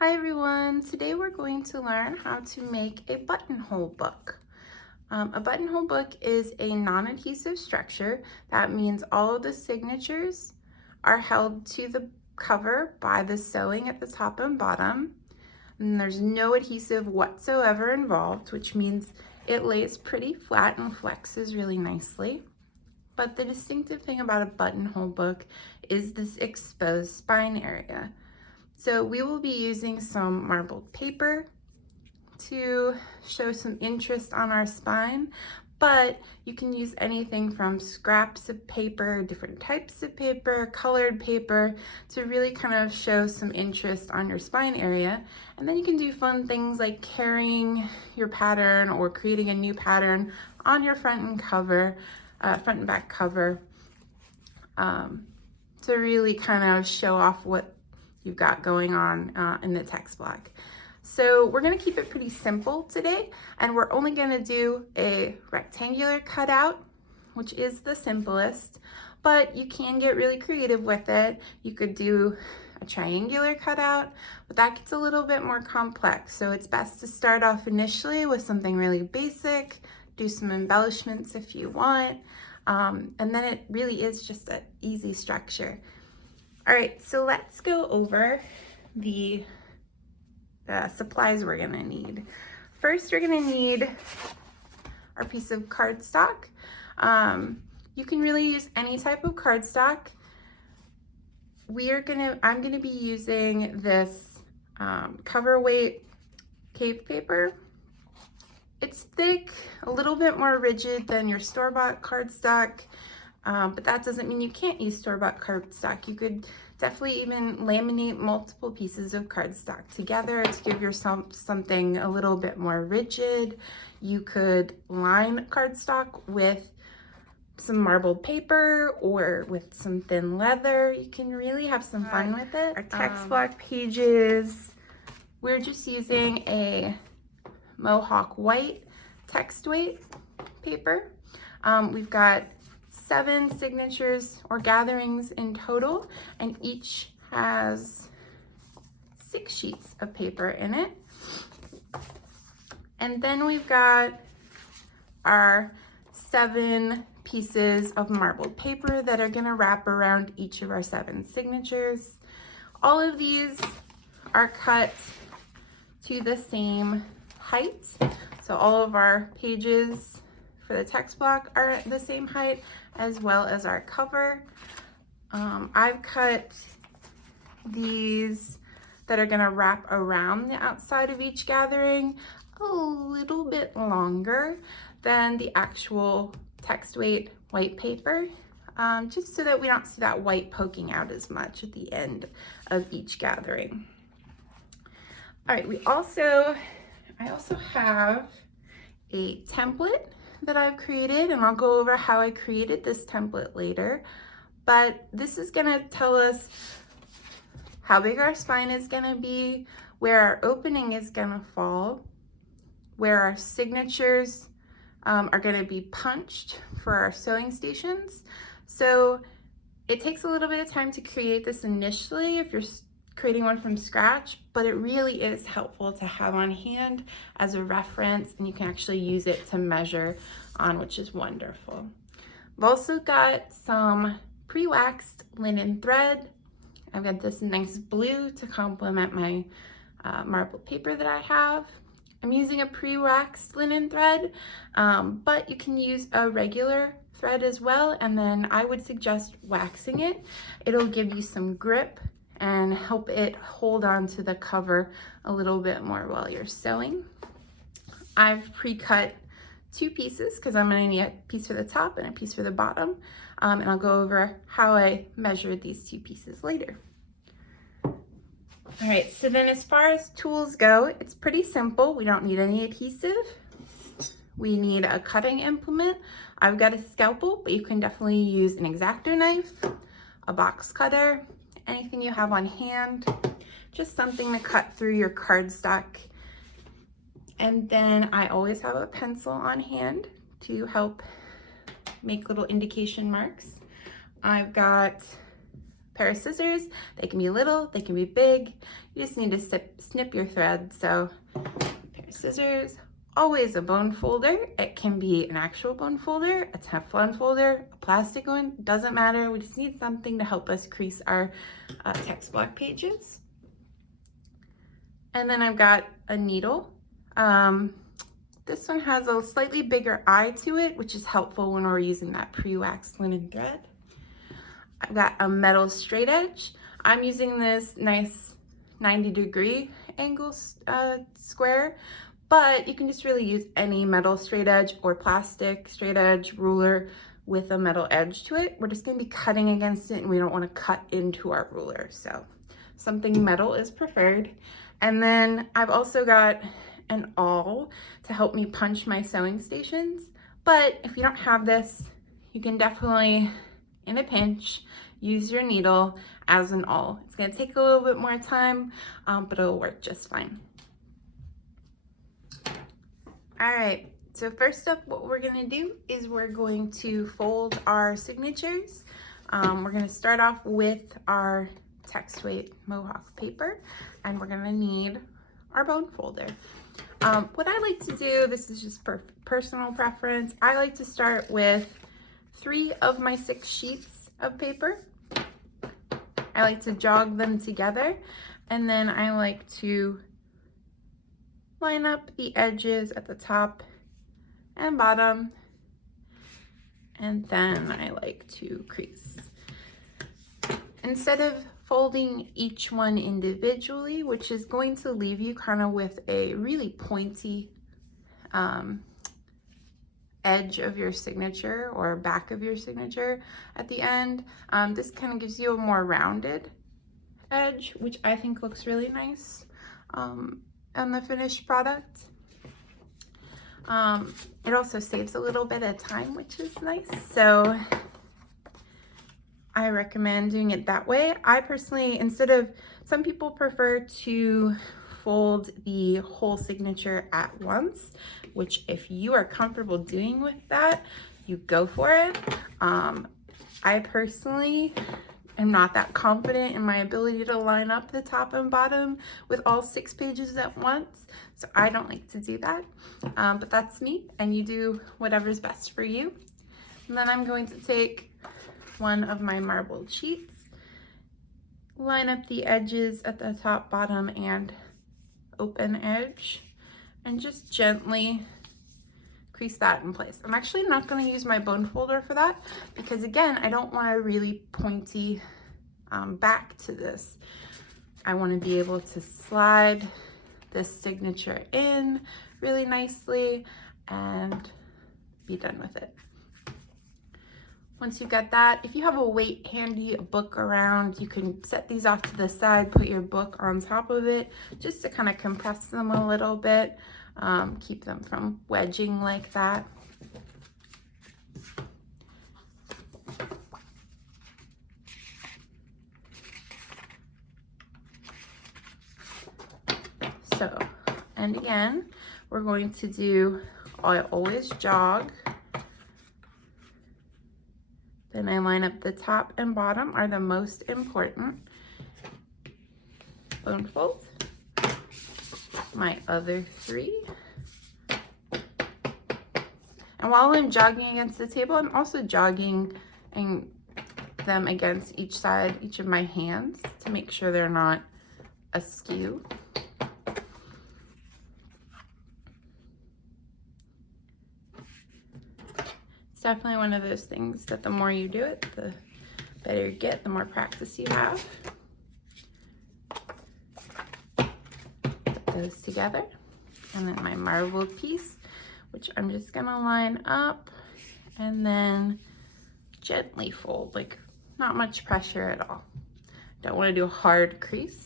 Hi everyone, today we're going to learn how to make a buttonhole book. A buttonhole book is a non-adhesive structure. That means all of the signatures are held to the cover by the sewing at the top and bottom. And there's no adhesive whatsoever involved, which means it lays pretty flat and flexes really nicely. But the distinctive thing about a buttonhole book is this exposed spine area. So we will be using some marbled paper to show some interest on our spine, but you can use anything from scraps of paper, different types of paper, colored paper, to really kind of show some interest on your spine area. And then you can do fun things like carrying your pattern or creating a new pattern on your front and back cover, to really kind of show off what you've got going on in the text block. So we're going to keep it pretty simple today, and we're only going to do a rectangular cutout, which is the simplest, but you can get really creative with it. You could do a triangular cutout, but that gets a little bit more complex. So it's best to start off initially with something really basic, do some embellishments if you want, and then it really is just an easy structure. All right, so let's go over the supplies we're gonna need. First, we're gonna need our piece of cardstock. You can really use any type of cardstock. I'm gonna be using this cover weight cave paper. It's thick, a little bit more rigid than your store-bought cardstock. But that doesn't mean you can't use store-bought cardstock. You could definitely even laminate multiple pieces of cardstock together to give yourself something a little bit more rigid. You could line cardstock with some marbled paper or with some thin leather. You can really have some fun with it. Our text block pages, we're just using a Mohawk white text weight paper. We've got 7 signatures or gatherings in total, and each has 6 sheets of paper in it. And then we've got our 7 pieces of marbled paper that are going to wrap around each of our 7 signatures. All of these are cut to the same height, so all of our pages for the text block are at the same height, as well as our cover. I've cut these that are gonna wrap around the outside of each gathering a little bit longer than the actual text weight white paper, just so that we don't see that white poking out as much at the end of each gathering. All right, I also have a template that I've created, and I'll go over how I created this template later. But this is gonna tell us how big our spine is gonna be, where our opening is gonna fall, where our signatures are gonna be punched for our sewing stations. So it takes a little bit of time to create this initially if you're creating one from scratch, but it really is helpful to have on hand as a reference, and you can actually use it to measure on, which is wonderful. I've also got some pre-waxed linen thread. I've got this nice blue to complement my marbled paper that I have. I'm using a pre-waxed linen thread, but you can use a regular thread as well, and then I would suggest waxing it. It'll give you some grip and help it hold on to the cover a little bit more while you're sewing. I've pre-cut 2 pieces because I'm gonna need a piece for the top and a piece for the bottom, and I'll go over how I measured these 2 pieces later. All right, so then as far as tools go, it's pretty simple. We don't need any adhesive. We need a cutting implement. I've got a scalpel, but you can definitely use an X-Acto knife, a box cutter, anything you have on hand, just something to cut through your cardstock. And then I always have a pencil on hand to help make little indication marks. I've got pair of scissors. They can be little, they can be big. You just need to snip your thread. So pair of scissors, always a bone folder. It can be an actual bone folder, a Teflon folder, a plastic one, doesn't matter. We just need something to help us crease our text block pages. And then I've got a needle. This one has a slightly bigger eye to it, which is helpful when we're using that pre-waxed linen thread. I've got a metal straight edge. I'm using this nice 90-degree angle square, but you can just really use any metal straight edge or plastic straight edge ruler with a metal edge to it. We're just gonna be cutting against it and we don't wanna cut into our ruler. So something metal is preferred. And then I've also got an awl to help me punch my sewing stations. But if you don't have this, you can definitely, in a pinch, use your needle as an awl. It's gonna take a little bit more time, but it'll work just fine. All right, so first up, what we're gonna do is we're going to fold our signatures. We're gonna start off with our text weight Mohawk paper, and we're gonna need our bone folder. What I like to do, this is just personal preference, I like to start with 3 of my 6 sheets of paper. I like to jog them together, and then I like to line up the edges at the top and bottom, and then I like to crease. Instead of folding each one individually, which is going to leave you kind of with a really pointy edge of your signature or back of your signature at the end, this kind of gives you a more rounded edge, which I think looks really nice on the finished product. It also saves a little bit of time, which is nice. So I recommend doing it that way. I personally, some people prefer to fold the whole signature at once, which if you are comfortable doing with that, you go for it. I personally am not that confident in my ability to line up the top and bottom with all 6 pages at once, so I don't like to do that. But that's me, and you do whatever's best for you. And then I'm going to take one of my marbled sheets, line up the edges at the top, bottom, and open edge, and just gently crease that in place. I'm actually not going to use my bone folder for that because, again, I don't want a really pointy back to this. I want to be able to slide this signature in really nicely and be done with it. Once you've got that, if you have a weight handy, a book around, you can set these off to the side, put your book on top of it, just to kind of compress them a little bit, keep them from wedging like that. So, and again, we're going to do, I always jog. Then I line up the top and bottom are the most important. Bone fold. My other 3. And while I'm jogging against the table, I'm also jogging them against each side, each of my hands, to make sure they're not askew. It's definitely one of those things that the more you do it, the better you get, the more practice you have. Put those together. And then my marbled piece, which I'm just gonna line up and then gently fold, like not much pressure at all. Don't want to do a hard crease.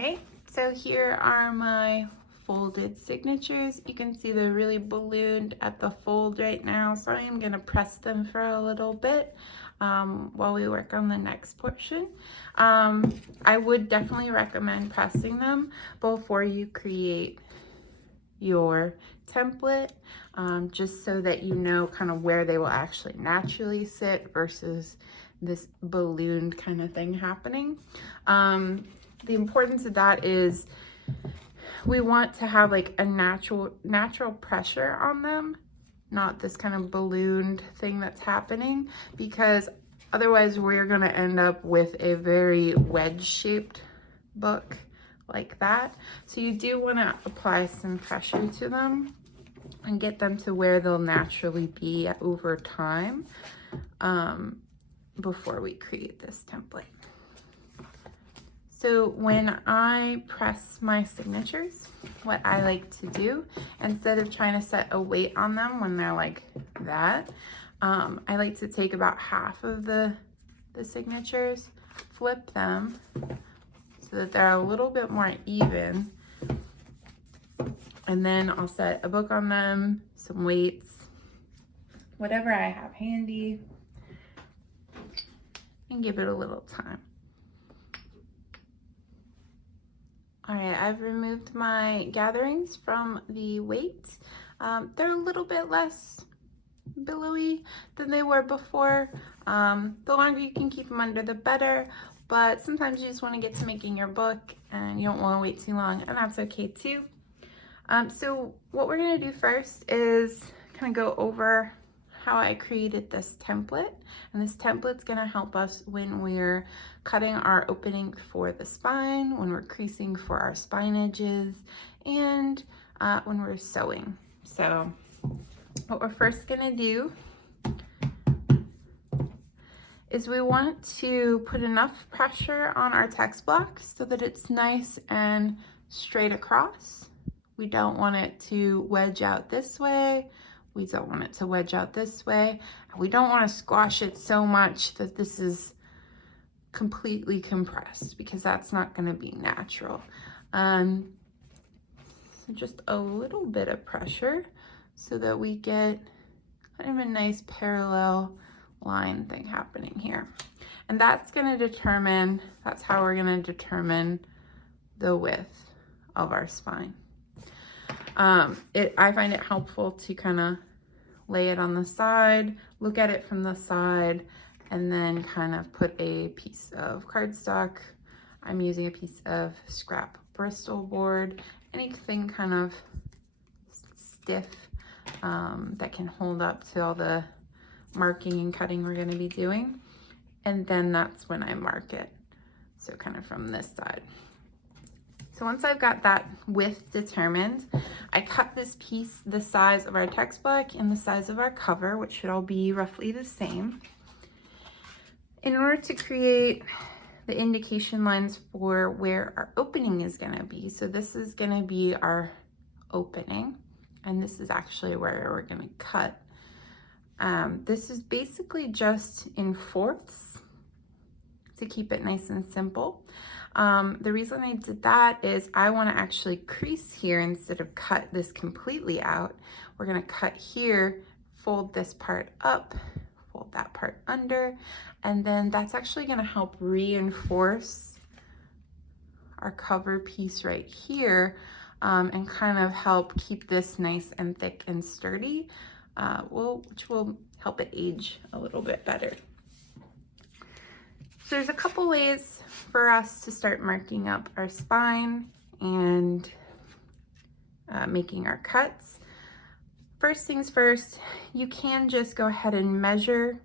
right, so here are my folded signatures. You can see they're really ballooned at the fold right now, so I am going to press them for a little bit while we work on the next portion. I would definitely recommend pressing them before you create your template, just so that you know kind of where they will actually naturally sit versus this ballooned kind of thing happening. The importance of that is we want to have like a natural pressure on them, not this kind of ballooned thing that's happening, because otherwise we're going to end up with a very wedge shaped book like that. So you do want to apply some pressure to them and get them to where they'll naturally be over time before we create this template. So when I press my signatures, what I like to do, instead of trying to set a weight on them when they're like that, I like to take about half of the signatures, flip them so that they're a little bit more even, and then I'll set a book on them, some weights, whatever I have handy, and give it a little time. All right, I've removed my gatherings from the weight. They're a little bit less billowy than they were before. The longer you can keep them under, the better, but sometimes you just want to get to making your book and you don't want to wait too long, and that's okay too. So what we're going to do first is kind of go over how I created this template, and this template's going to help us when we're cutting our opening for the spine, when we're creasing for our spine edges, and when we're sewing. So what we're first going to do is we want to put enough pressure on our text block so that it's nice and straight across. We don't want it to wedge out this way. We don't want it to wedge out this way. We don't want to squash it so much that this is completely compressed, because that's not going to be natural. So just a little bit of pressure so that we get kind of a nice parallel line thing happening here. And that's how we're going to determine the width of our spine. I find it helpful to kind of lay it on the side, look at it from the side, and then kind of put a piece of cardstock. I'm using a piece of scrap Bristol board, anything kind of stiff that can hold up to all the marking and cutting we're going to be doing. And then that's when I mark it. So kind of from this side. So once I've got that width determined, I cut this piece the size of our text block and the size of our cover, which should all be roughly the same, in order to create the indication lines for where our opening is going to be. So this is going to be our opening, and this is actually where we're going to cut. This is basically just in fourths to keep it nice and simple. The reason I did that is I want to actually crease here instead of cut this completely out. We're going to cut here, fold this part up, fold that part under, and then that's actually going to help reinforce our cover piece right here, and kind of help keep this nice and thick and sturdy, which will help it age a little bit better. So there's a couple ways for us to start marking up our spine and making our cuts. First things first, you can just go ahead and measure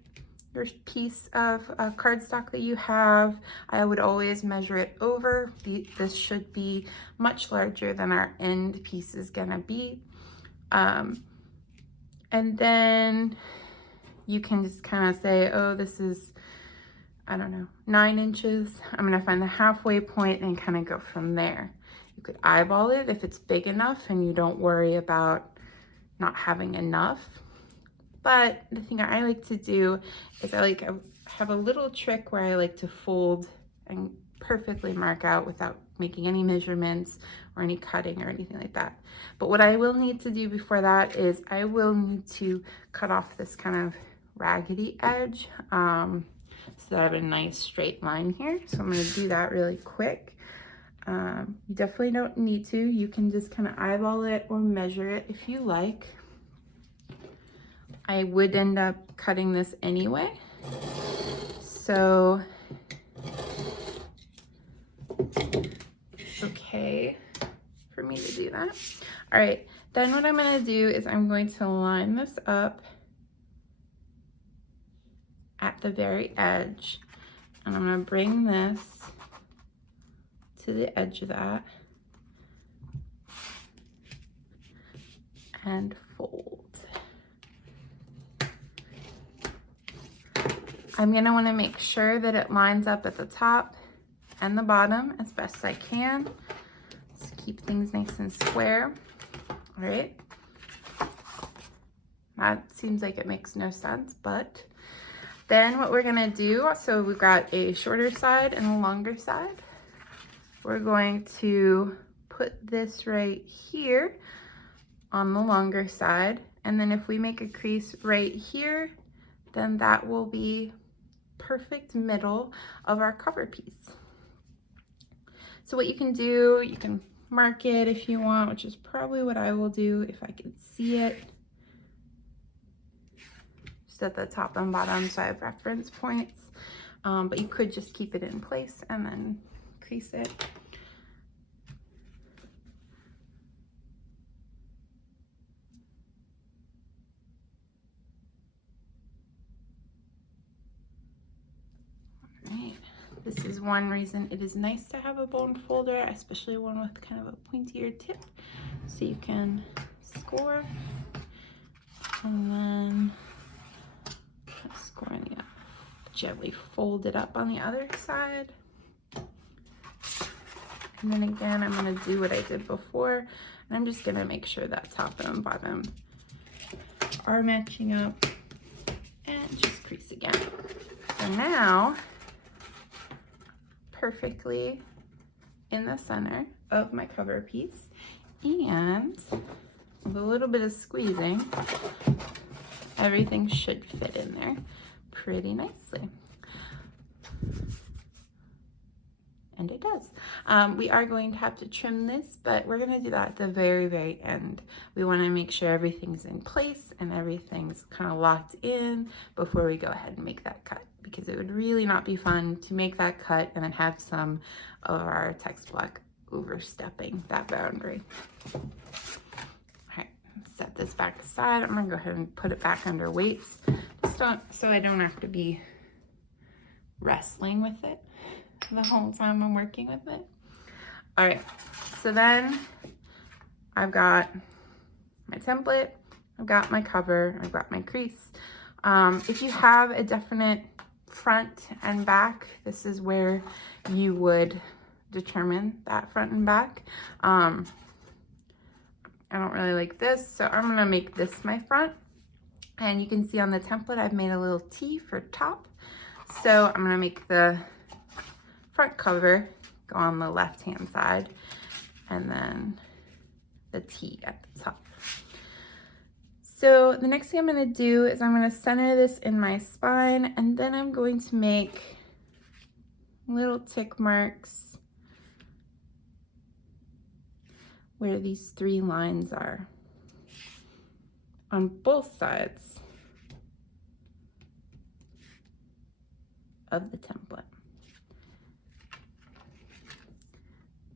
your piece of cardstock that you have. I would always measure it over. This should be much larger than our end piece is gonna be. And then you can just kind of say, oh, this is, I don't know, 9 inches. I'm gonna find the halfway point and kind of go from there. You could eyeball it if it's big enough and you don't worry about not having enough. But the thing I like to do is I have a little trick where I like to fold and perfectly mark out without making any measurements or any cutting or anything like that. But what I will need to do before that is I will need to cut off this kind of raggedy edge so that I have a nice straight line here. So I'm going to do that really quick. You definitely don't need to. You can just kind of eyeball it or measure it if you like. I would end up cutting this anyway. So it's okay for me to do that. All right, then what I'm going to do is I'm going to line this up at the very edge, and I'm going to bring this to the edge of that and fold. I'm going to want to make sure that it lines up at the top and the bottom as best I can. Just keep things nice and square. All right. That seems like it makes no sense, but then what we're going to do, so we've got a shorter side and a longer side. We're going to put this right here on the longer side. And then if we make a crease right here, then that will be perfect middle of our cover piece. So what you can do, you can mark it if you want, which is probably what I will do if I can see it. Just at the top and bottom so I have reference points. But you could just keep it in place and then crease it. This is one reason it is nice to have a bone folder, especially one with kind of a pointier tip, so you can score and then score on the gently fold it up on the other side. And then again, I'm going to do what I did before, and I'm just going to make sure that top and bottom are matching up and just crease again. So now, perfectly in the center of my cover piece, and with a little bit of squeezing, everything should fit in there pretty nicely. And it does. We are going to have to trim this, but we're going to do that at the very, very end. We want to make sure everything's in place and everything's kind of locked in before we go ahead and make that cut, because it would really not be fun to make that cut and then have some of our text block overstepping that boundary. All right, set this back aside. I'm going to go ahead and put it back under weights, just so I don't have to be wrestling with it the whole time I'm working with it. All right, so then I've got my template, I've got my cover, I've got my crease. If you have a definite front and back, this is where you would determine that front and back. I don't really like this, so I'm gonna make this my front. And you can see on the template I've made a little T for top. So I'm gonna make the front cover go on the left hand side and then the T at the top. So the next thing I'm going to do is I'm going to center this in my spine, and then I'm going to make little tick marks where these 3 lines are on both sides of the template.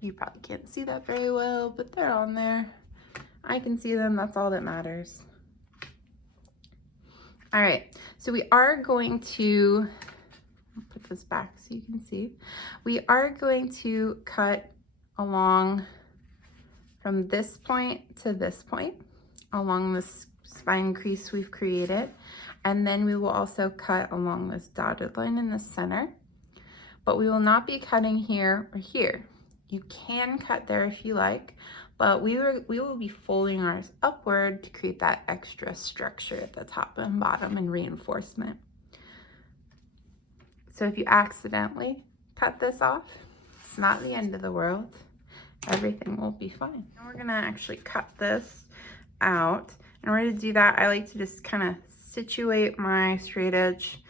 You probably can't see that very well, but they're on there. I can see them, that's all that matters. All right, so we are going to, I'll put this back so you can see. We are going to cut along from this point to this point, along this spine crease we've created. And then we will also cut along this dotted line in the center, but we will not be cutting here or here. You can cut there if you like, but we will be folding ours upward to create that extra structure at the top and bottom and reinforcement. So if you accidentally cut this off, It's not the end of the world. Everything will be fine. And we're gonna actually cut this out. In order to do that, I like to just kind of situate my straight edge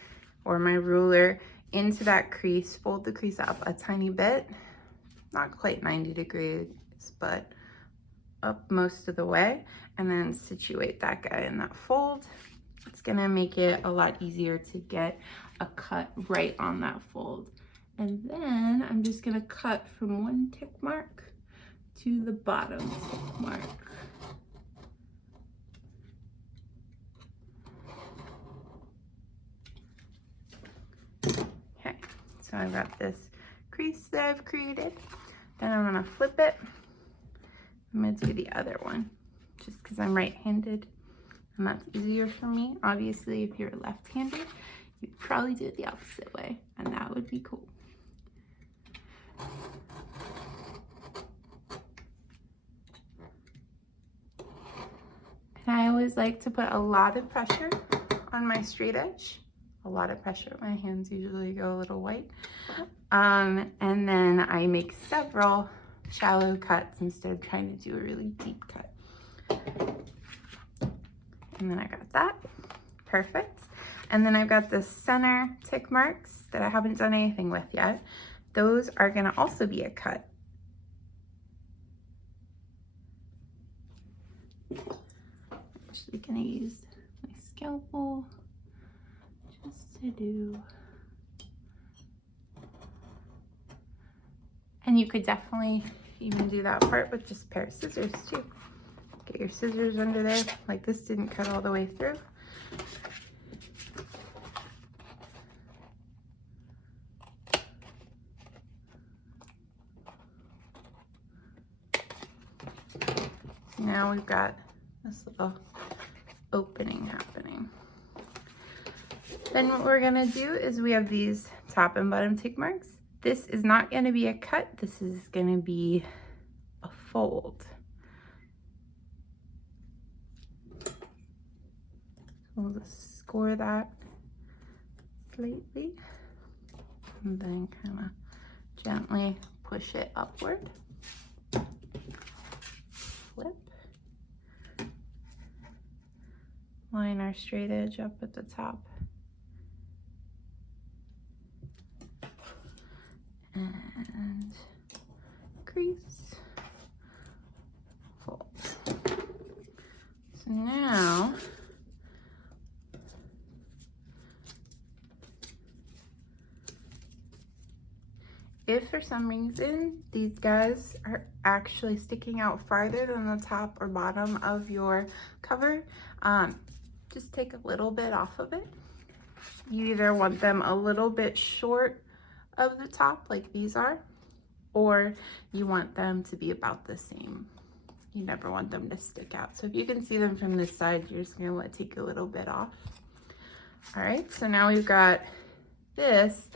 or my ruler into that crease, fold the crease up a tiny bit, not quite 90 degrees, but up most of the way, and then situate that guy in that fold. It's gonna make it a lot easier to get a cut right on that fold. And then I'm just gonna cut from one tick mark to the bottom tick mark. Okay, so I've got this crease that I've created. Then I'm gonna flip it. I'm gonna do the other one just because I'm right-handed and that's easier for me. Obviously, if you're left-handed, you'd probably do it the opposite way, and that would be cool. And I always like to put a lot of pressure on my straight edge. A lot of pressure. My hands usually go a little white. And then I make several shallow cuts instead of trying to do a really deep cut. And then I got that. Perfect. And then I've got the center tick marks that I haven't done anything with yet. Those are gonna also be a cut. I'm actually gonna use my scalpel just to do. And you could definitely even do that part with just a pair of scissors too. Get your scissors under there. Like this didn't cut all the way through. Now we've got this little opening happening. Then what we're gonna do is we have these top and bottom tick marks. This is not gonna be a cut, this is gonna be a fold. We'll just score that slightly and then kind of gently push it upward. Flip. Line our straight edge up at the top. And crease, fold. So now if for some reason these guys are actually sticking out farther than the top or bottom of your cover, just take a little bit off of it. You either want them a little bit short of the top like these are, or you want them to be about the same. You never want them to stick out. So if you can see them from this side, you're just gonna want to take a little bit off. All right, so now we've got this,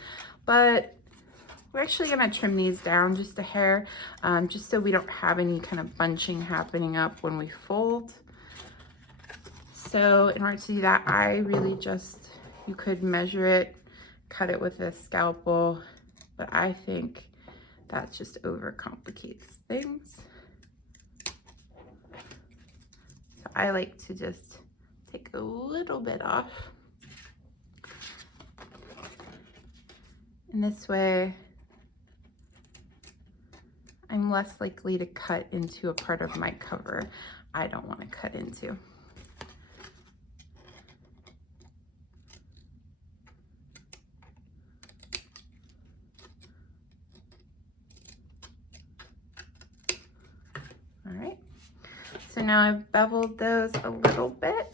but we're actually gonna trim these down just a hair, just so we don't have any kind of bunching happening up when we fold. So in order to do that, I really just, you could measure it, cut it with a scalpel, but I think that just overcomplicates things. So I like to just take a little bit off. And this way, I'm less likely to cut into a part of my cover I don't want to cut into. All right, so now I've beveled those a little bit.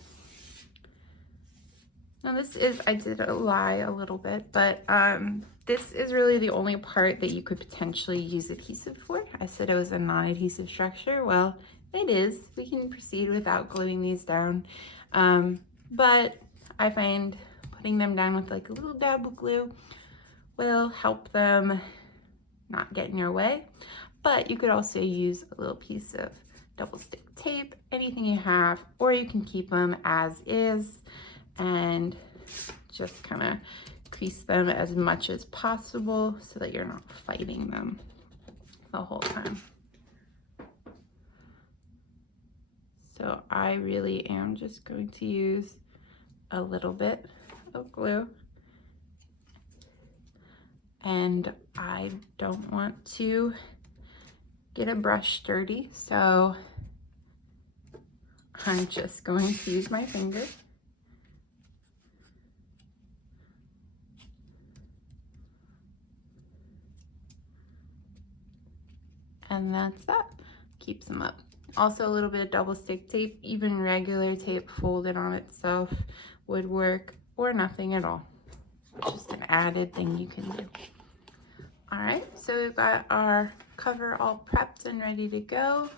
Now this is, I did lie a little bit, but this is really the only part that you could potentially use adhesive for. I said it was a non-adhesive structure. Well, it is. We can proceed without gluing these down. But I find putting them down with like a little dab of glue will help them not get in your way. But you could also use a little piece of double stick tape, anything you have, or you can keep them as is and just kind of crease them as much as possible so that you're not fighting them the whole time. So I really am just going to use a little bit of glue, and I don't want to get a brush dirty, so I'm just going to use my finger. And that's that. Keeps them up. Also a little bit of double stick tape, even regular tape folded on itself would work, or nothing at all. Just an added thing you can do. All right, so we've got our cover all prepped and ready to go.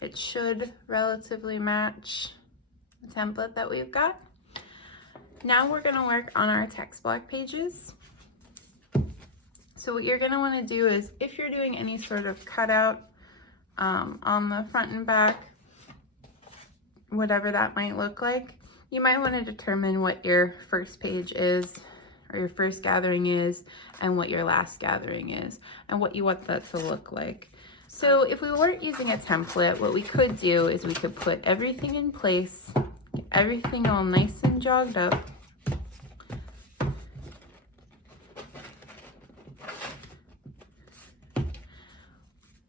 It should relatively match the template that we've got. Now we're gonna work on our text block pages. So what you're gonna wanna do is, if you're doing any sort of cutout on the front and back, whatever that might look like, you might wanna determine what your first page is, or your first gathering is, and what your last gathering is, and what you want that to look like. So if we weren't using a template, what we could do is we could put everything in place, get everything all nice and jogged up.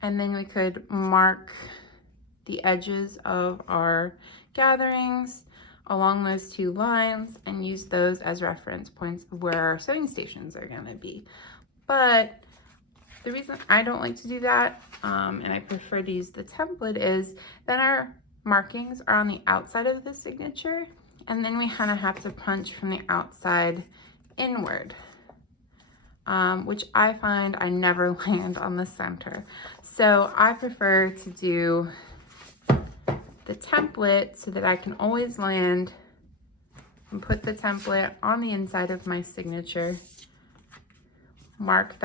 And then we could mark the edges of our gatherings along those two lines and use those as reference points of where our sewing stations are gonna be. But the reason I don't like to do that, and I prefer to use the template, is then our markings are on the outside of the signature, and then we kind of have to punch from the outside inward, which I find I never land on the center. So I prefer to do the template so that I can always land and put the template on the inside of my signature, mark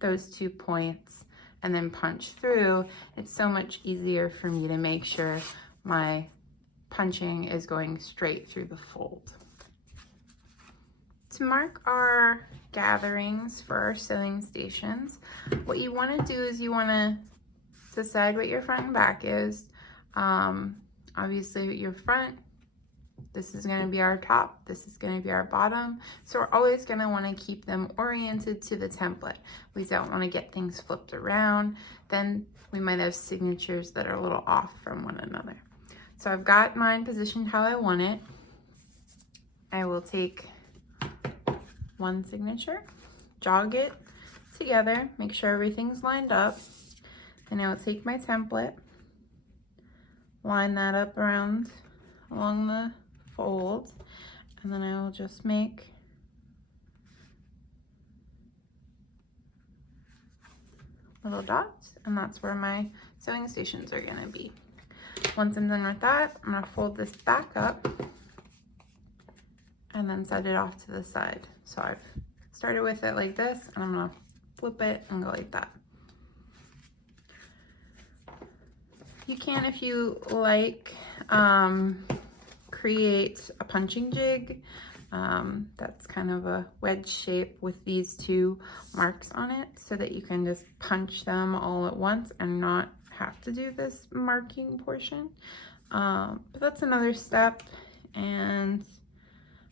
those 2 points, and then punch through. It's so much easier for me to make sure my punching is going straight through the fold. To mark our gatherings for our sewing stations, what you want to do is you want to decide what your front and back is. Obviously your front, this is going to be our top, this is going to be our bottom. So we're always going to want to keep them oriented to the template. We don't want to get things flipped around. Then we might have signatures that are a little off from one another. So I've got mine positioned how I want it. I will take one signature, jog it together, make sure everything's lined up. And I will take my template, line that up along the fold, and then I will just make little dots, and that's where my sewing stations are going to be. Once I'm done with that, I'm going to fold this back up and then set it off to the side. So I've started with it like this, and I'm going to flip it and go like that. You can, if you like, create a punching jig. That's kind of a wedge shape with these two marks on it, so that you can just punch them all at once and not have to do this marking portion. But that's another step, and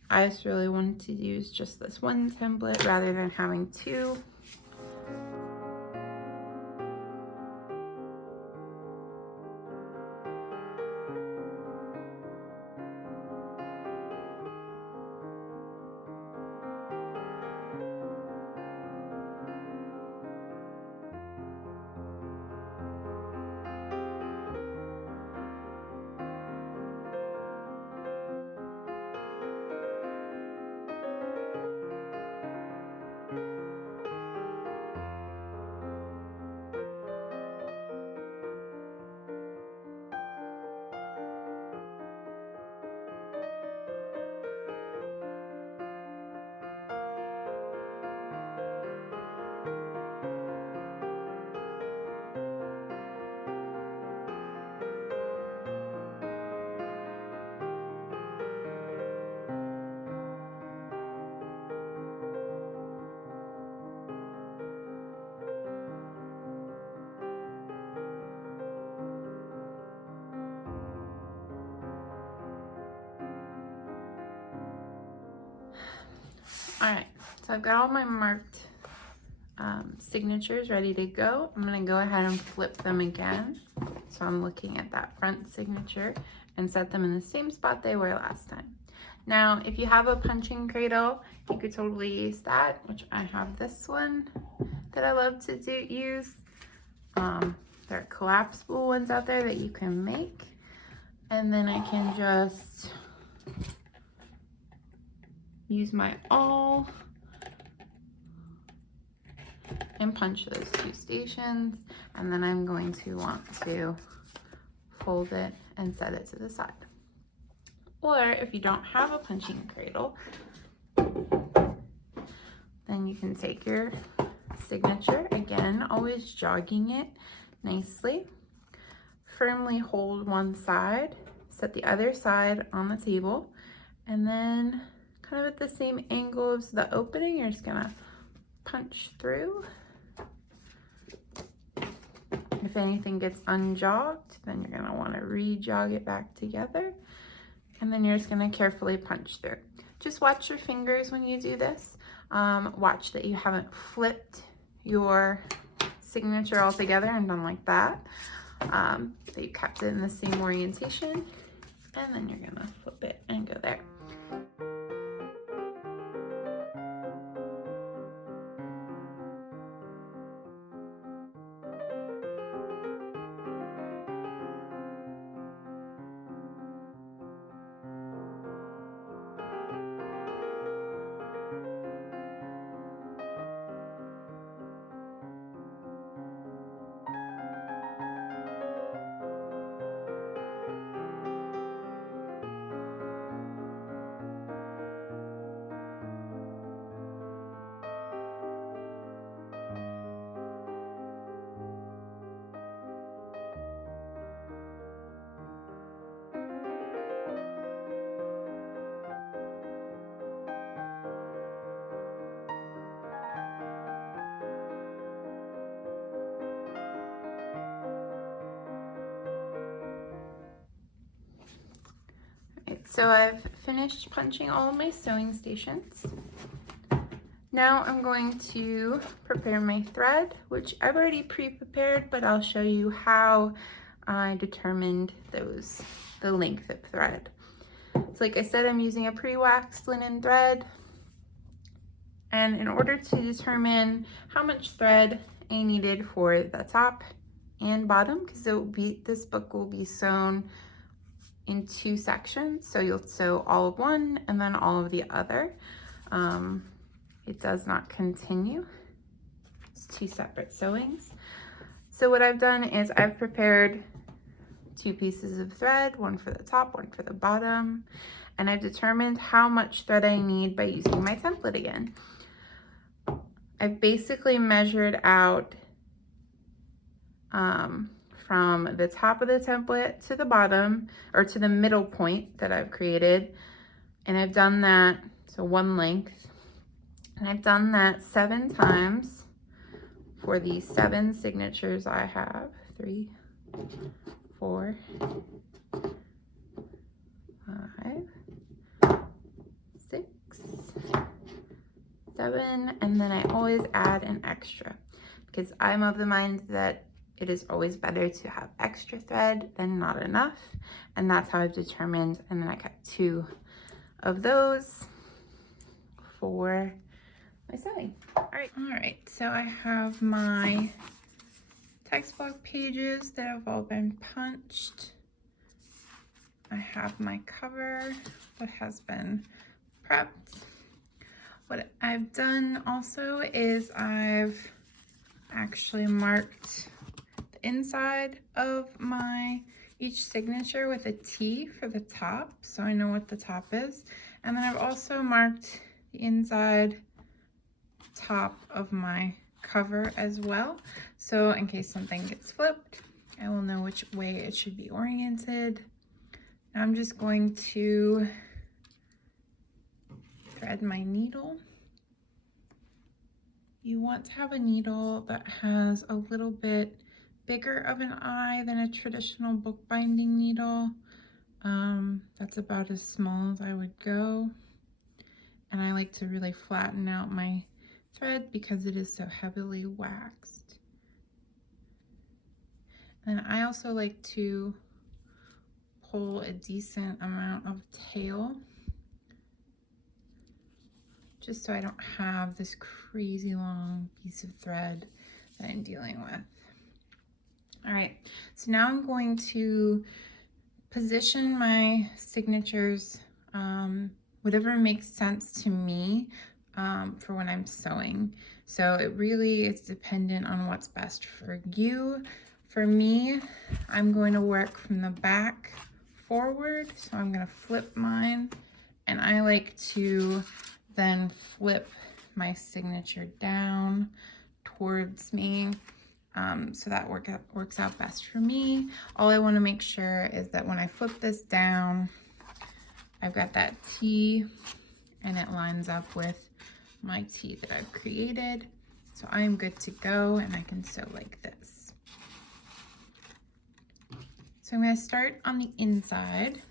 I just really wanted to use just this one template rather than having two. All right, so I've got all my marked signatures ready to go. I'm gonna go ahead and flip them again. So I'm looking at that front signature and set them in the same spot they were last time. Now, if you have a punching cradle, you could totally use that, which I have this one that I love to use. There are collapsible ones out there that you can make. And then I can just use my awl and punch those two stations. And then I'm going to want to fold it and set it to the side. Or if you don't have a punching cradle, then you can take your signature, again, always jogging it nicely. Firmly hold one side, set the other side on the table, and then kind of at the same angle as the opening, you're just gonna punch through. If anything gets unjogged, then you're gonna wanna re-jog it back together. And then you're just gonna carefully punch through. Just watch your fingers when you do this. Watch that you haven't flipped your signature all together and done like that. That you kept it in the same orientation. And then you're gonna flip it and go there. So I've finished punching all of my sewing stations. Now I'm going to prepare my thread, which I've already pre-prepared, but I'll show you how I determined the length of thread. So like I said, I'm using a pre-waxed linen thread. And in order to determine how much thread I needed for the top and bottom, because this book will be sewn in two sections, so you'll sew all of one and then all of the other. It does not continue. It's two separate sewings. So what I've done is I've prepared two pieces of thread, one for the top, one for the bottom, and I've determined how much thread I need by using my template again. I've basically measured out from the top of the template to the bottom, or to the middle point that I've created. And I've done that, so one length. And I've done that 7 times for the 7 signatures I have. 3, 4, 5, 6, 7, and then I always add an extra, because I'm of the mind that it is always better to have extra thread than not enough. And that's how I've determined. And then I got 2 of those for my sewing. All right, so I have my textbook pages that have all been punched. I have my cover that has been prepped. What I've done also is I've actually marked inside of each signature with a T for the top, so I know what the top is. And then I've also marked the inside top of my cover as well, so in case something gets flipped, I will know which way it should be oriented. Now I'm just going to thread my needle. You want to have a needle that has a little bit bigger of an eye than a traditional bookbinding needle. That's about as small as I would go. And I like to really flatten out my thread because it is so heavily waxed. And I also like to pull a decent amount of tail, just so I don't have this crazy long piece of thread that I'm dealing with. All right, so now I'm going to position my signatures, whatever makes sense to me for when I'm sewing. So it really is dependent on what's best for you. For me, I'm going to work from the back forward. So I'm going to flip mine, and I like to then flip my signature down towards me. So that works out best for me. All I want to make sure is that when I flip this down, I've got that T and it lines up with my T that I've created. So I'm good to go, and I can sew like this. So I'm going to start on the inside.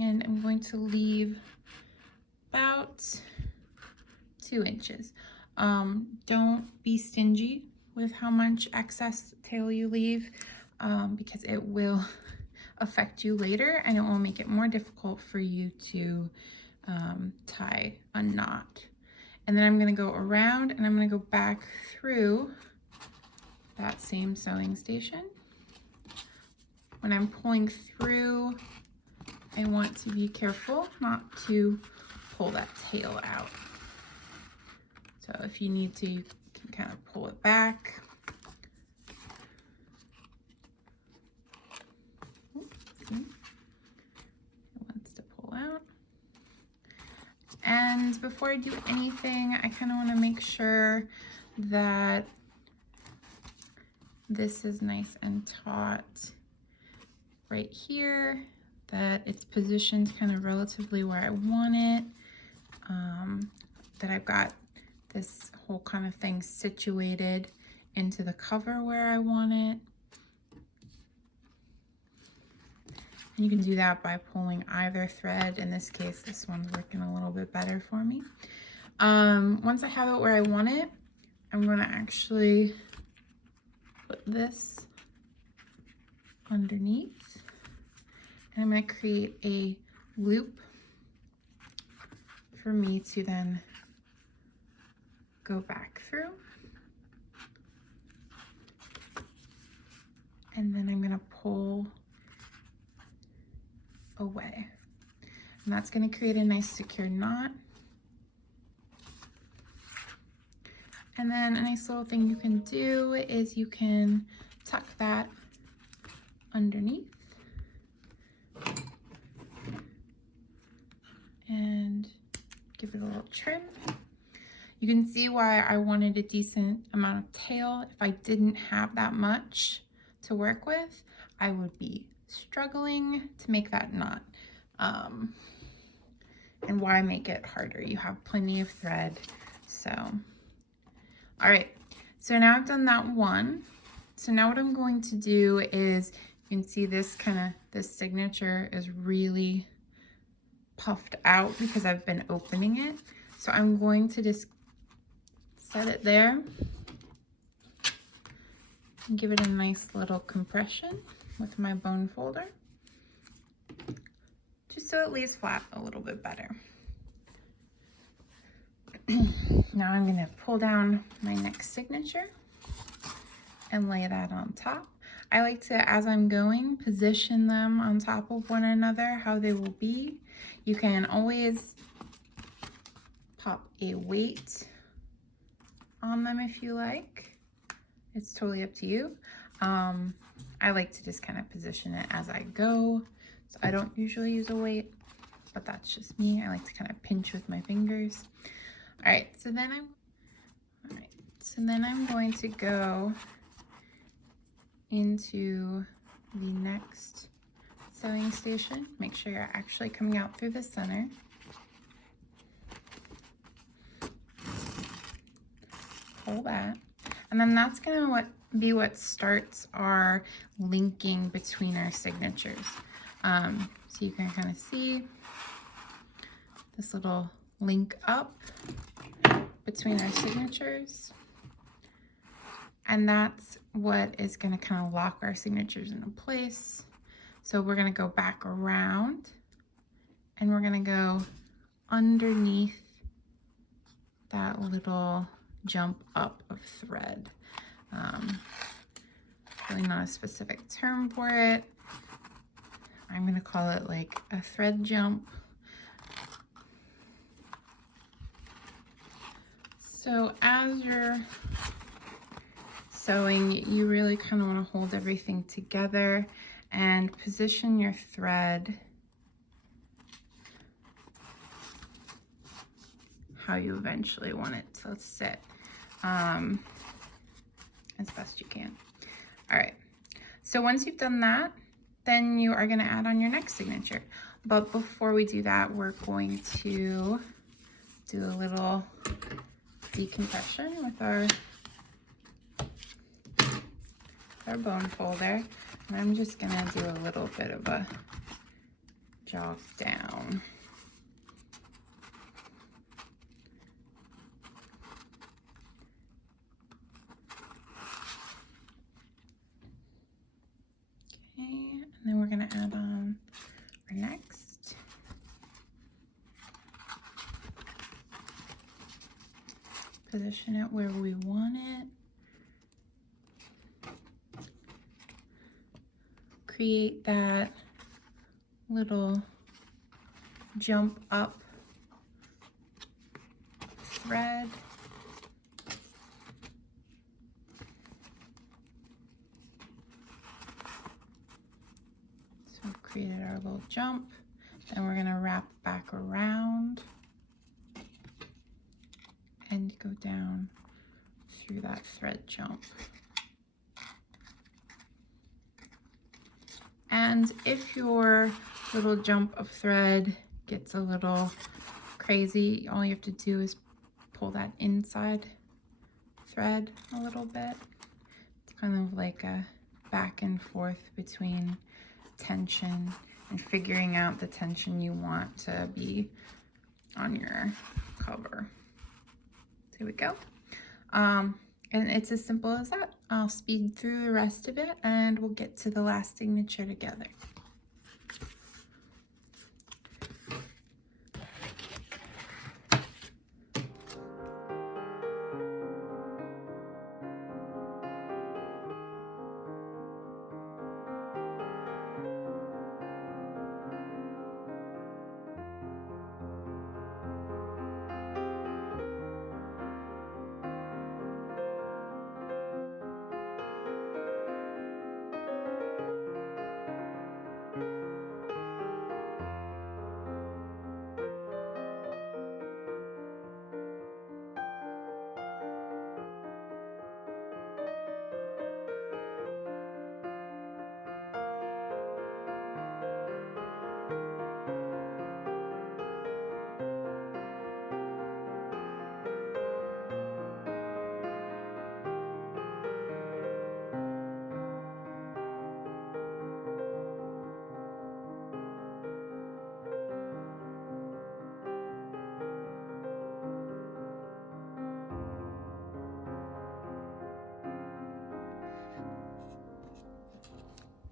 And I'm going to leave about 2 inches. Don't be stingy with how much excess tail you leave, because it will affect you later, and it will make it more difficult for you to tie a knot. And then I'm going to go around, and I'm going to go back through that same sewing station. When I'm pulling through, I want to be careful not to pull that tail out. So if you need to, you can kind of pull it back. Oops, it wants to pull out. And before I do anything, I kind of want to make sure that this is nice and taut right here, that it's positioned kind of relatively where I want it, that I've got this whole kind of thing situated into the cover where I want it. And you can do that by pulling either thread. In this case, this one's working a little bit better for me. Once I have it where I want it, I'm going to actually put this underneath. And I'm going to create a loop for me to then go back through. And then I'm going to pull away. And that's going to create a nice secure knot. And then a nice little thing you can do is you can tuck that underneath. And give it a little trim. You can see why I wanted a decent amount of tail. If I didn't have that much to work with, I would be struggling to make that knot. And why make it harder? You have plenty of thread. So, all right. So now I've done that one. So now what I'm going to do is, you can see this this signature is really puffed out because I've been opening it. So I'm going to just set it there and give it a nice little compression with my bone folder, just so it lays flat a little bit better. Now I'm going to pull down my next signature and lay that on top. I like to, as I'm going, position them on top of one another, how they will be. You can always pop a weight on them if you like. It's totally up to you. I like to just kind of position it as I go. So I don't usually use a weight, but that's just me. I like to kind of pinch with my fingers. All right, so then I'm going to go into the next sewing station. Make sure you're actually coming out through the center. Pull that. And then that's gonna be what starts our linking between our signatures. So you can kind of see this little link up between our signatures. And that's what is going to kind of lock our signatures into place. So we're going to go back around and we're going to go underneath that little jump up of thread. Really not a specific term for it. I'm going to call it like a thread jump. So as you're sewing, you really kind of want to hold everything together and position your thread how you eventually want it to sit, as best you can. All right, so once you've done that, then you are going to add on your next signature. But before we do that, we're going to do a little decompression with our bone folder. And I'm just going to do a little bit of a jog down. And then we're going to add on our next. Position it where we want it. Create that little jump up thread. So we've created our little jump. Then we're going to wrap back around and go down through that thread jump. And if your little jump of thread gets a little crazy, all you have to do is pull that inside thread a little bit. It's kind of like a back and forth between tension and figuring out the tension you want to be on your cover. So here we go. And it's as simple as that. I'll speed through the rest of it and we'll get to the last signature together.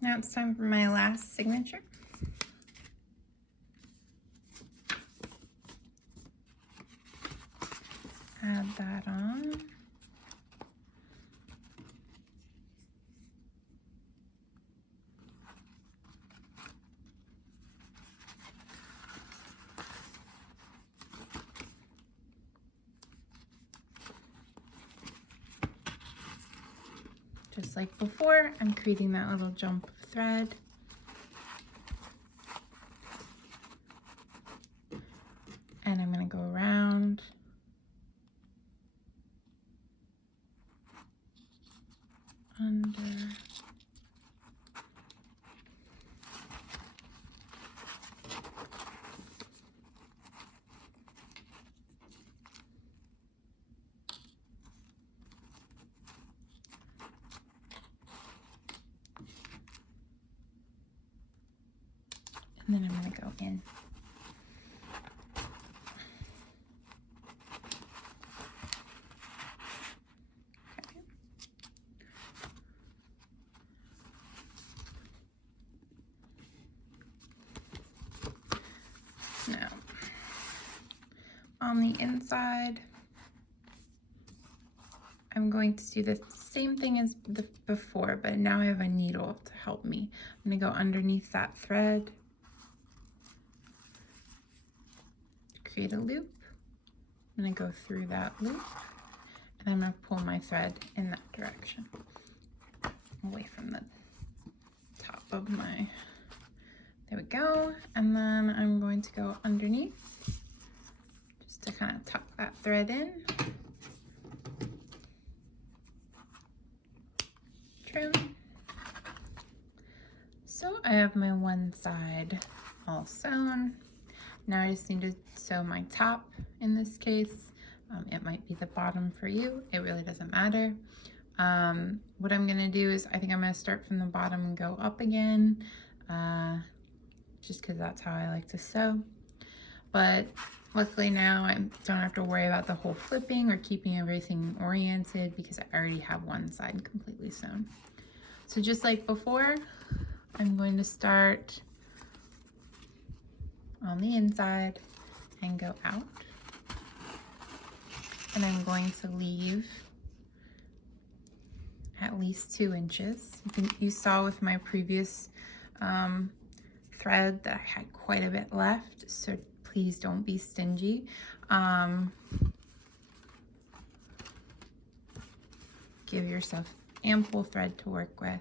Now it's time for my last signature. Add that on. Just like before, I'm creating that little jump of thread. And I'm going to go around. Under. and then I'm going to go in. Now, on the inside, I'm going to do the same thing as before, but now I have a needle to help me. I'm going to go underneath that thread, create a loop. I'm going to go through that loop, and I'm going to pull my thread in that direction, away from the top of my, there we go. And then I'm going to go underneath, just to kind of tuck that thread in. Trim. So I have my one side all sewn. Now I just need to sew my top in this case. It might be the bottom for you. It really doesn't matter. What I'm gonna do is I think I'm gonna start from the bottom and go up again, just because that's how I like to sew. But luckily now I don't have to worry about the whole flipping or keeping everything oriented because I already have one side completely sewn. So just like before, I'm going to start on the inside and go out. And I'm going to leave at least 2 inches. You saw with my previous thread that I had quite a bit left, so please don't be stingy. Give yourself ample thread to work with.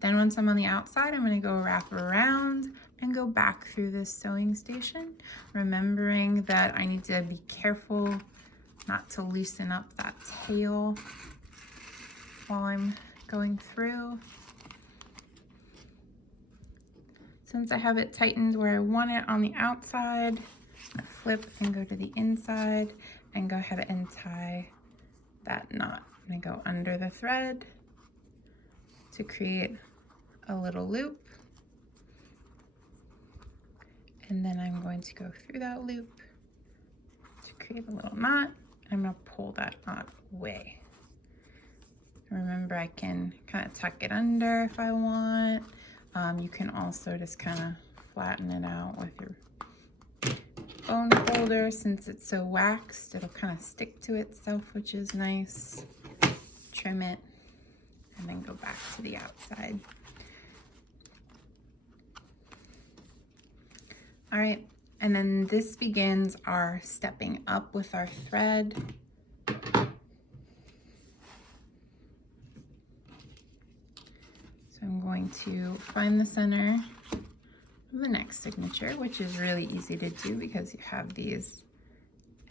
Then once I'm on the outside, I'm going to go wrap around and go back through this sewing station, remembering that I need to be careful not to loosen up that tail while I'm going through. Since I have it tightened where I want it on the outside, I flip and go to the inside and go ahead and tie that knot. I'm gonna go under the thread to create a little loop. And then I'm going to go through that loop to create a little knot. I'm gonna pull that knot away. Remember, I can kind of tuck it under if I want. You can also just kind of flatten it out with your bone folder. Since it's so waxed, it'll kind of stick to itself, which is nice. Trim it, and then go back to the outside. All right, and then this begins our stepping up with our thread. So I'm going to find the center of the next signature, which is really easy to do because you have these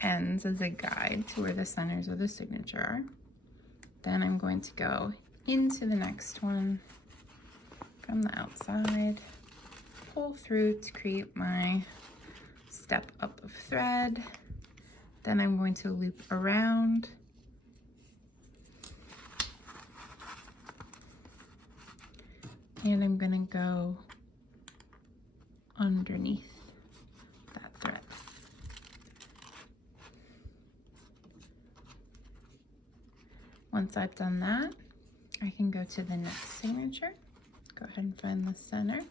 ends as a guide to where the centers of the signature are. Then I'm going to go into the next one from the outside, pull through to create my step up of thread. Then I'm going to loop around. And I'm going to go underneath that thread. Once I've done that, I can go to the next signature. Go ahead and find the center.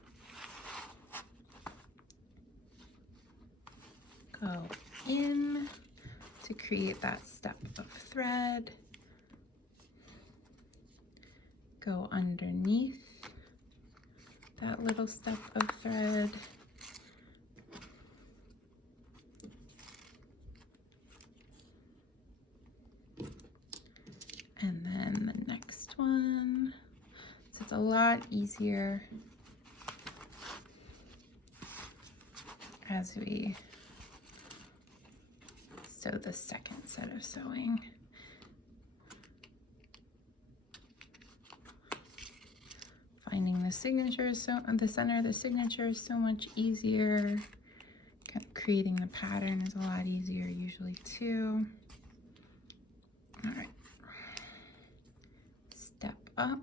Go in to create that step of thread. Go underneath that little step of thread. And then the next one. So it's a lot easier as we sew the second set of sewing. Finding the signature, so the center of the signature is so much easier. Kind of creating the pattern is a lot easier usually too. All right. Step up.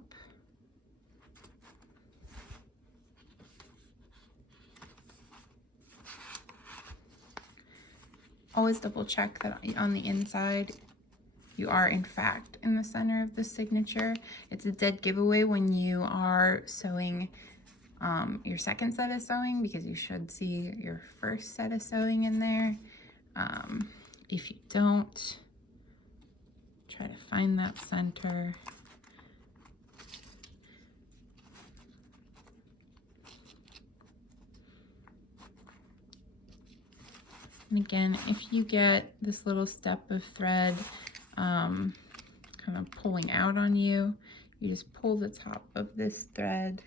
always double check that on the inside you are in fact in the center of the signature. It's a dead giveaway when you are sewing your second set of sewing, because you should see your first set of sewing in there. If you don't, try to find that center. And again, if you get this little step of thread kind of pulling out on you, you just pull the top of this thread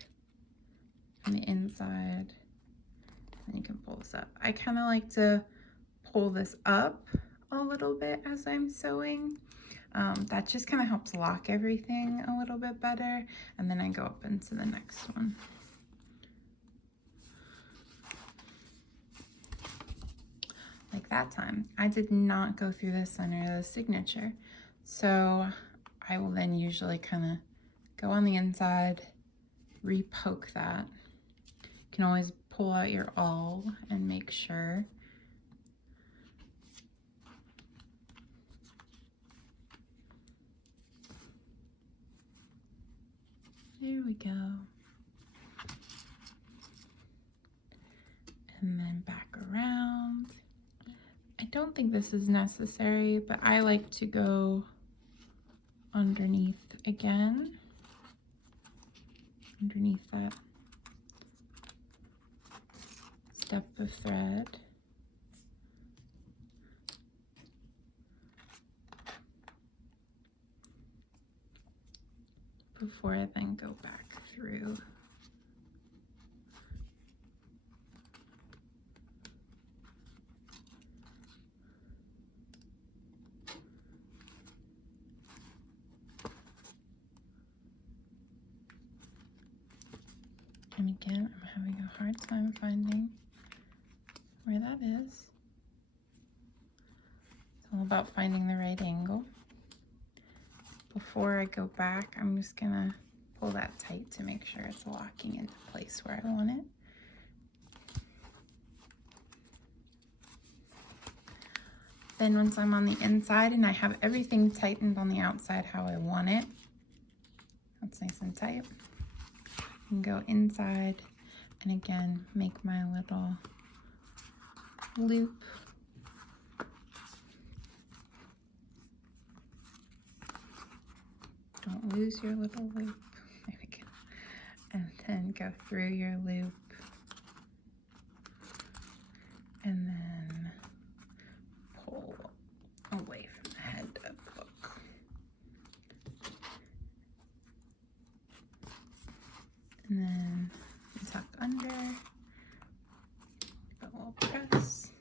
on the inside, and you can pull this up. I kind of like to pull this up a little bit as I'm sewing. That just kind of helps lock everything a little bit better, and then I go up into the next one. Like that time, I did not go through the center of the signature. So I will then usually kind of go on the inside, re-poke that. You can always pull out your awl and make sure. There we go. And then back around. I don't think this is necessary, but I like to go underneath again, underneath that step of thread. Before I then go back through. And again, I'm having a hard time finding where that is. It's all about finding the right angle. Before I go back, I'm just gonna pull that tight to make sure it's locking into place where I want it. Then once I'm on the inside and I have everything tightened on the outside how I want it, that's nice and tight, and go inside and again make my little loop. Don't lose your little loop. There we go. And then go through your loop and then pull away from the head of the book. And then tuck under, give a little press,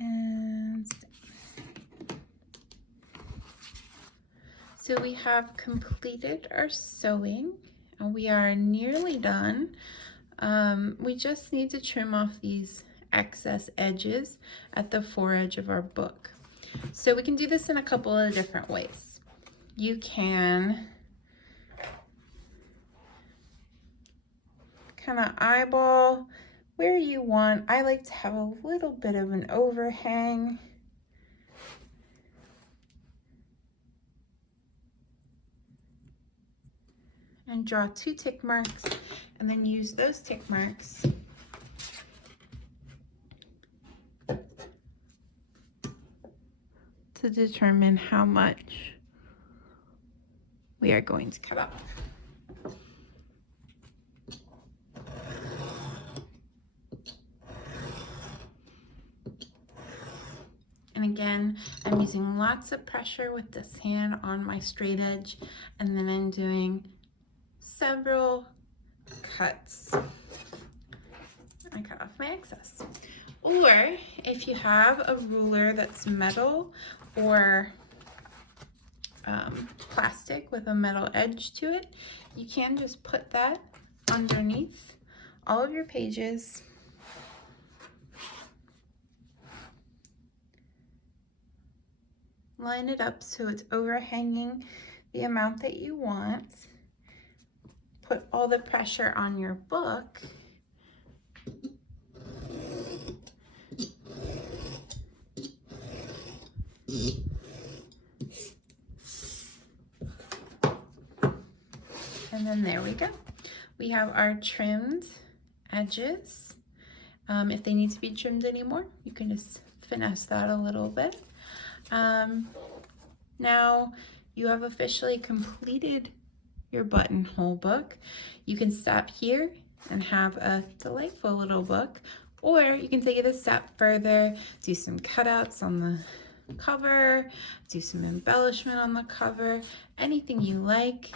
and stay. So we have completed our sewing, and we are nearly done. We just need to trim off these excess edges at the foredge of our book. So we can do this in a couple of different ways. You can kind of eyeball where you want. I like to have a little bit of an overhang. And draw 2 tick marks, and then use those tick marks to determine how much we are going to cut off. And again, I'm using lots of pressure with this hand on my straight edge, and then I'm doing several cuts. I cut off my excess. Or if you have a ruler that's metal or plastic with a metal edge to it, you can just put that underneath all of your pages. Line it up so it's overhanging the amount that you want. Put all the pressure on your book. And then there we go. We have our trimmed edges. If they need to be trimmed anymore, you can just finesse that a little bit. Now you have officially completed your buttonhole book. You can stop here and have a delightful little book, or you can take it a step further, do some cutouts on the cover, do some embellishment on the cover, anything you like,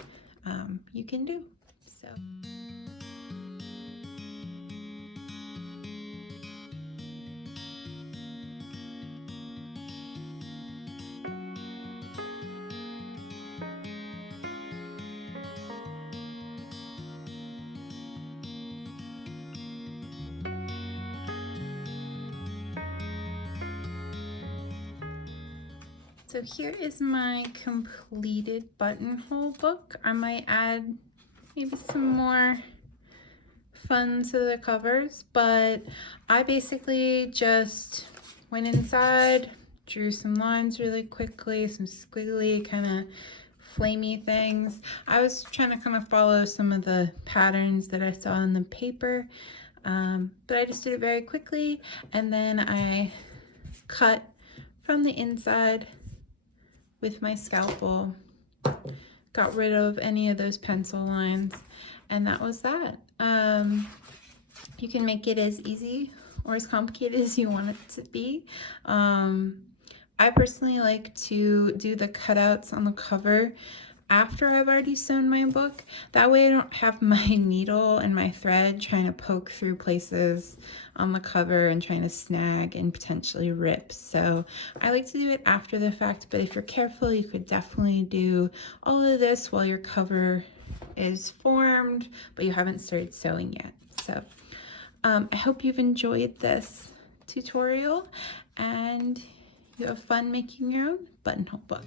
you can do. So here is my completed buttonhole book. I might add maybe some more fun to the covers, but I basically just went inside, drew some lines really quickly, some squiggly kind of flamey things. I was trying to kind of follow some of the patterns that I saw in the paper, but I just did it very quickly, and then I cut from the inside with my scalpel, got rid of any of those pencil lines, and that was that. You can make it as easy or as complicated as you want it to be. I personally like to do the cutouts on the cover after I've already sewn my book. That way I don't have my needle and my thread trying to poke through places on the cover and trying to snag and potentially rip. So I like to do it after the fact, but if you're careful, you could definitely do all of this while your cover is formed, but you haven't started sewing yet. So I hope you've enjoyed this tutorial and you have fun making your own buttonhole book.